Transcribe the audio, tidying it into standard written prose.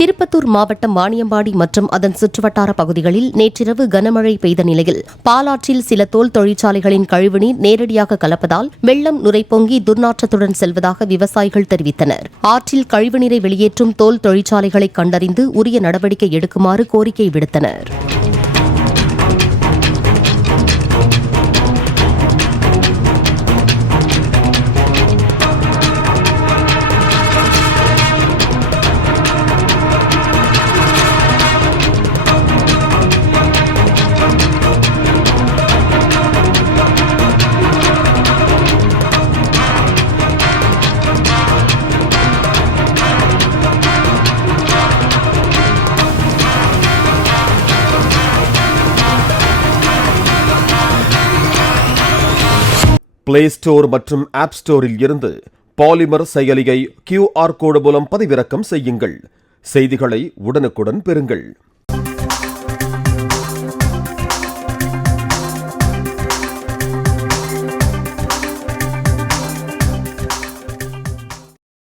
திருப்பத்தூர் மாவட்டம் வாணியம்பாடி மற்றும் அதன் சுற்றுவட்டார பகுதிகளில் நேற்றிரவு கனமழை பெய்த நிலையில் பாலாற்றில் சில தோல் தொழிற்சாலைகளின் கழிவுநீர் நேரடியாக கலப்பதால் வெள்ளம் நுரைப்பொங்கி துர்நாற்றத்துடன் செல்வதாக விவசாயிகள் தெரிவித்தனர். ஆற்றில் கழிவுநீரை வெளியேற்றும் தோல் தொழிற்சாலைகளை கண்டறிந்து உரிய நடவடிக்கை எடுக்குமாறு கோரிக்கை விடுத்தனர். பிளே ஸ்டோர் மற்றும் ஆப் ஸ்டோரில் இருந்து பாலிமர் செயலியை QR கோடு மூலம் பதிவிறக்கம் செய்யுங்கள். செய்திகளை உடனுக்குடன் பெறுங்கள்.